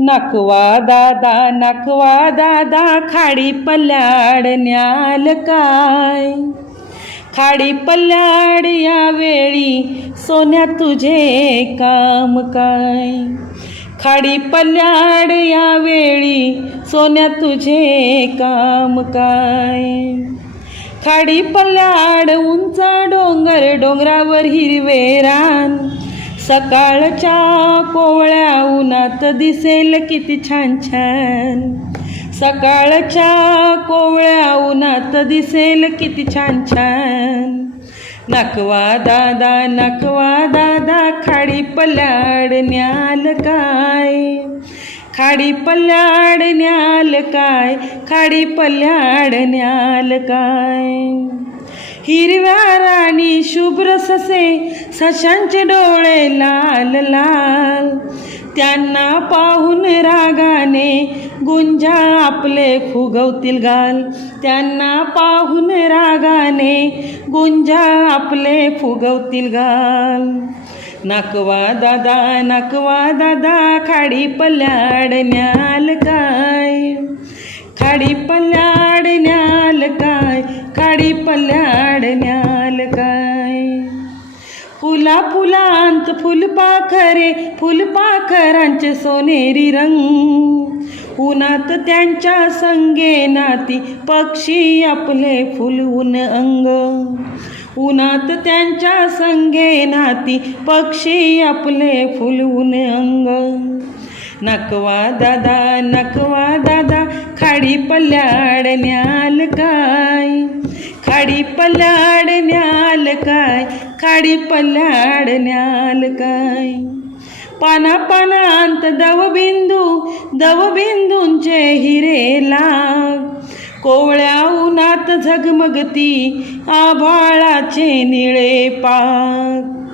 नकवा दादा नकवा दादा खाडी पल्याड न्याल काय? खाडी पल्ल्याड या वेळी सोन्या तुझे काम काय? खाडी पल्याड या वेळी सोन्या तुझे काम काय? खाडी पल्ल्याड उंच डोंगर डोंगरावर हिरवे रान सकाळच्या कोवळ्या उन्हात दिसेल किती छान छान. सकाळच्या कोवळ्या उन्हात दिसेल किती छान छान. नकवा दादा नकवा दादा खाडी पल्याड न्याल काय? खाडी पल्ल्याड न्याल काय? खाडी पल्ल्याड न्याल काय? हिरव्या राणी शुभ्र ससे सशांचे डोळे लाल लाल. त्यांना पाहून रागाने गुंजा आपले फुगवतील गाल. त्यांना पाहून रागाने गुंजा आपले फुगवतील गाल. नकवा दादा नकवा दादा खाडी पल्याडण्याल न्याल काय? खाडी पल्याडण्याल न्याल काय? खाडी पल्याडण्या फुला फुलांत फुलपाखरे फुलपाखरांचे सोनेरी रंग. उन्हात त्यांच्या संगे नाती पक्षी आपले फुलवून अंग. उन्हात त्यांच्या संगे नाती पक्षी आपले फुलवून अंग. नकवा दादा नकवा दादा खाडी पल्ल्याड न्याल काय? खाडी पल्याड न्याल खाडी पल्ल्याड काय? पाना पानांत दवबिंदू दवबिंदूंचे हिरे लाग कोवळ्या उन्हात झगमगती आभाळाचे निळे पाक.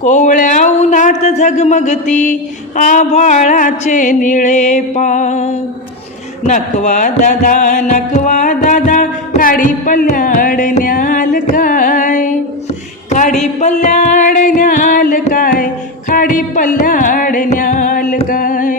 कोवळ्या उन्हात झगमगती आभाळाचे निळे पाक. नकवा दादा नकवा दादा काडी पल्याडण्या खाडी पल्ल्याड न्याल काय? खाडी पल्ल्याड न्याल काय?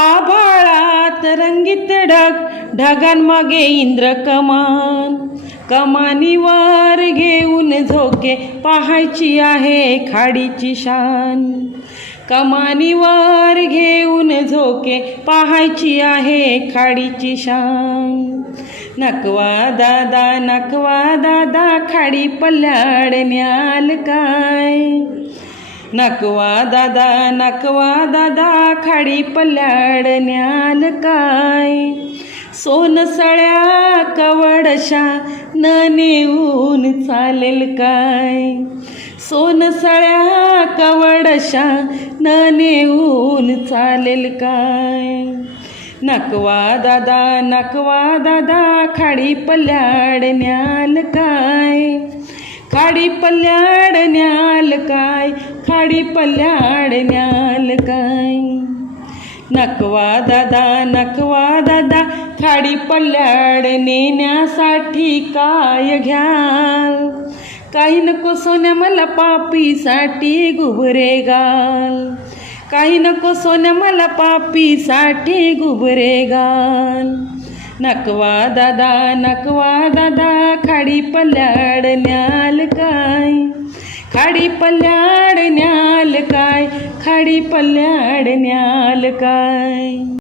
आभाळात रंगीत ढग ढगांमागे इंद्र कमान. कमानीवर घेऊन झोके पाहायची आहे खाडीची शान. कमानीवर घेऊन झोके पाहायची आहे खाडीची शान. नकवा दादा नकवा दादा खाडी पल्ल्याड न्याल काय? नकवा दादा नकवा दादा खाडी पल्ल्याड न्याल काय? सोनसळ्या कवडशा न नेऊन चालेल काय? सोनसळ्या कवडशा न नेऊन चालेल काय? नकवा दादा नकवा दादा खाडी पल्याड न्याल काय? खाडी पल्याड न्याल काय? खाडी पल्ल्याड न्याल काय? नकवा दादा नकवा दादा खाडी पल्ल्याड नेण्यासाठी काय घ्याल? काही नको सोन्या मला पापीसाठी गुबरे घाल. काही नको सोन मला पापीसाठी गुबरे घाल. नकवा दादा नकवा दादा खाडी पल्ल्याड न्याल काय? खाडी पल्याड न्याल काय? खाडी पल्ल्याड न्याल काय?